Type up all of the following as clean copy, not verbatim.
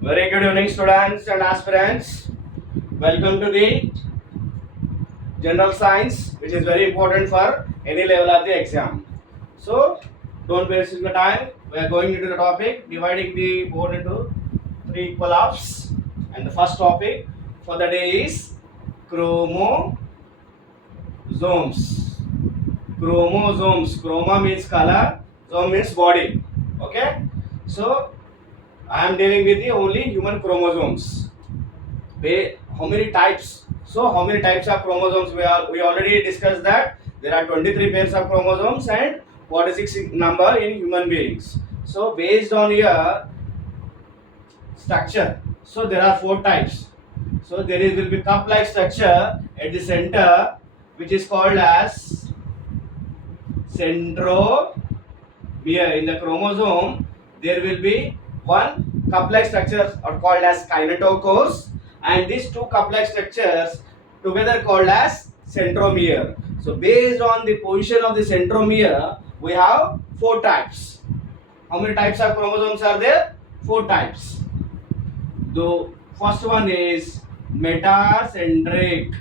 Very good evening, students and aspirants. Welcome to the general science, which is very important for any level of the exam. So, don't waste the time. We are going into the topic, dividing the board into three equal halves. And the first topic for the day is chromosomes. Chromosomes. Chroma means color, zome means body. Okay. So, I am dealing with the only human chromosomes. How many types? So how many types of chromosomes we already discussed that there are 23 pairs of chromosomes and 46 number in human beings. So based on your structure, so there are four types. So there is will be cup like structure at the center, which is called as centromere. In the chromosome there will be one cup like structures are called as kinetochores, and these two cup like structures together called as centromere. So based on the position of the centromere we have four types. How many types of chromosomes are there? Four types. The first one is metacentric.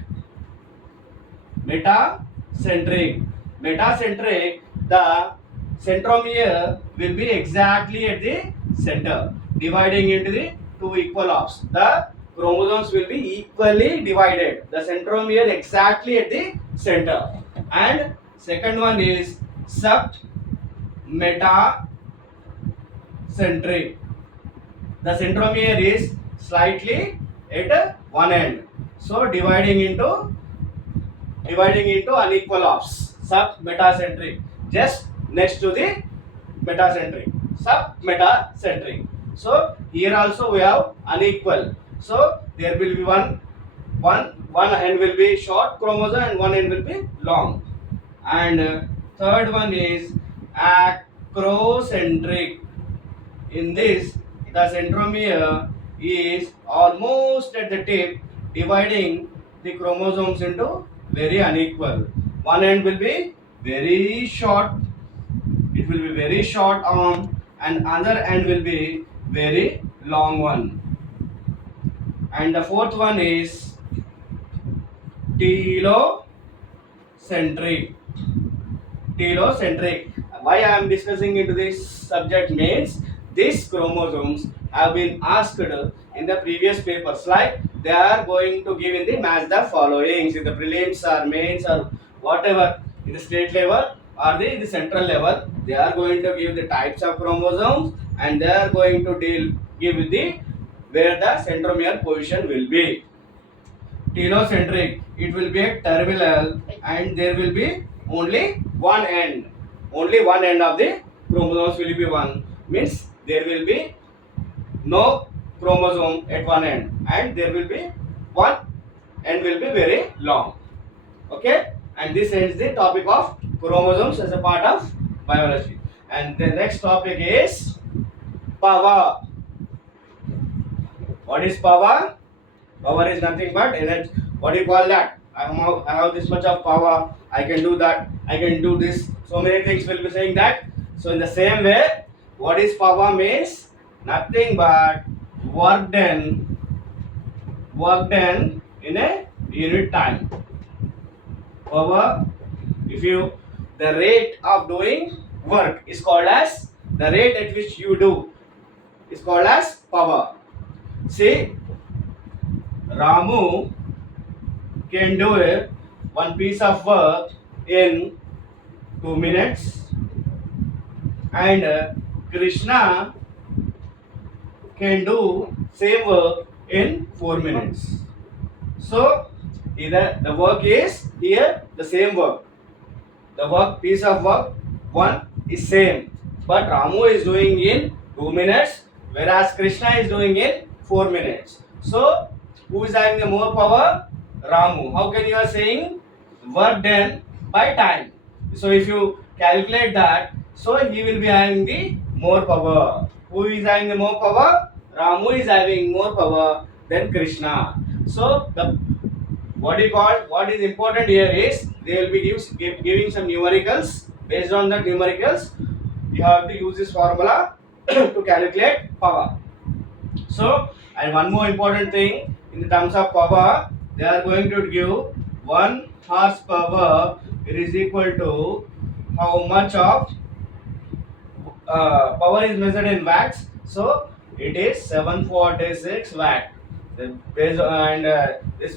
Metacentric. Metacentric, the centromere will be exactly at the center, dividing into the two equal halves. The chromosomes will be equally divided. The centromere exactly at the center. And second one is submetacentric. The centromere is slightly at one end. So dividing into unequal halves. Submetacentric, just next to the metacentric. Submetacentric. So here also we have unequal. So there will be one end will be short chromosome and one end will be long. And third one is acrocentric. In this, the centromere is almost at the tip, dividing the chromosomes into very unequal. One end will be very short, it will be very short arm, and other end will be very long one. And the fourth one is telocentric. Telocentric. Why I am discussing into this subject means these chromosomes have been asked in the previous papers, like they are going to give in the match the followings in the prelims or mains or whatever, in the state level or the central level. They are going to give the types of chromosomes and they are going to give the where the centromere position will be. Telocentric, it will be a terminal and there will be only one end. Only one end of the chromosomes will be one. Means there will be no chromosome at one end and there will be one end will be very long. Okay, and this ends the topic of chromosomes as a part of biology. And the next topic is power. What is power? Power is nothing but energy. What do you call that? I have this much of power. I can do that. I can do this. So many things will be saying that. So in the same way, what is power means nothing but work done in a unit time. Power, if you the rate of doing work is called as the rate at which you do is called as power. See, Ramu can do one piece of work in 2 minutes and Krishna can do same work in 4 minutes. So either the work is here the same work. The work piece of work one is same, but Ramu is doing in 2 minutes whereas Krishna is doing in 4 minutes. So who is having the more power? Ramu. How can you are saying work done by time? So if you calculate that, so he will be having the more power. Who is having the more power? Ramu is having more power than Krishna. So the what is important here is they will be giving some numericals. Based on the numericals, you have to use this formula to calculate power. So, and one more important thing in the terms of power, they are going to give 1 horsepower. It is equal to how much of power is measured in watts. So it is 746 watt. This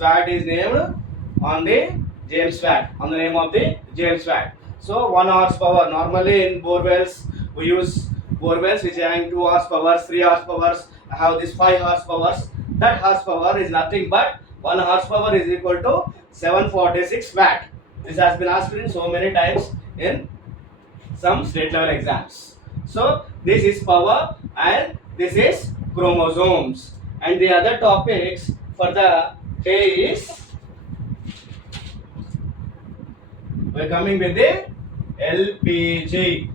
watt is named on the James Watt, on the name of the James Watt. So 1 horsepower. Normally in borewells we use borewells which are having 2 horsepower, 3 horsepower. I have this 5 horsepower. That horsepower is nothing but 1 horsepower is equal to 746 watt. This has been asked in so many times in some state level exams. So this is power and this is chromosomes. And the other topics for the day is we are coming with the LPG.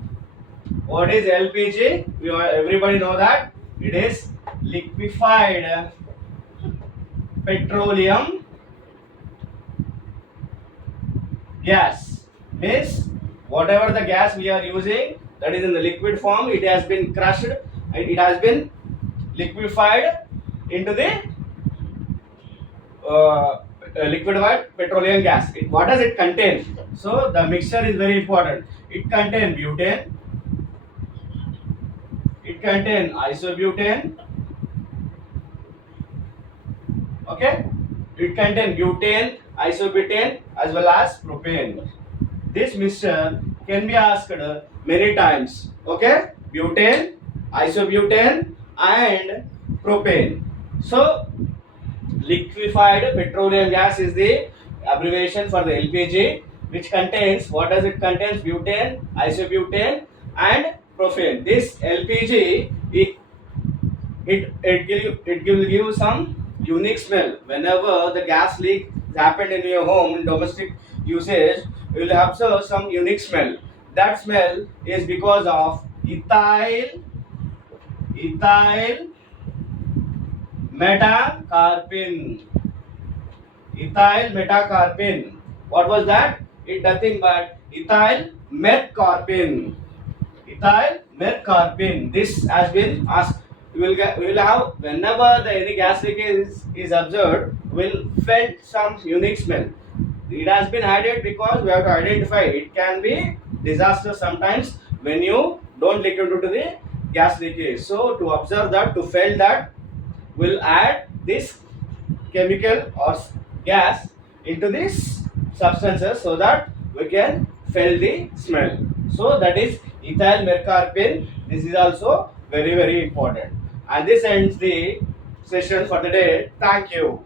What is LPG? Everybody know that it is liquefied petroleum gas. Means whatever the gas we are using, that is in the liquid form, it has been crushed and it has been liquefied into the liquefied petroleum gas. What does it contain? So the mixture is very important. It contains butane, it contains isobutane, okay, it contains butane, isobutane as well as propane. This mixture can be asked many times, okay, butane, isobutane and propane. So liquefied petroleum gas is the abbreviation for the LPG, which contains, what does it contains? Butane, isobutane and propane. This LPG, it will give some unique smell. Whenever the gas leak happened in your home in domestic usage, you will observe some unique smell. That smell is because of ethyl metacarpin. Ethyl metacarpin. What was that? It nothing but ethyl mercarpin. Ethyl mercarpin. This has been asked. We will have whenever the any gas leakage is observed, will felt some unique smell. It has been added because we have to identify. It can be disaster sometimes when you don't look into the gas leakage. So to observe that, to feel that, will add this chemical or gas into these substances so that we can feel the smell. So that is ethyl mercarpin. This is also very important. And this ends the session for the day. Thank you.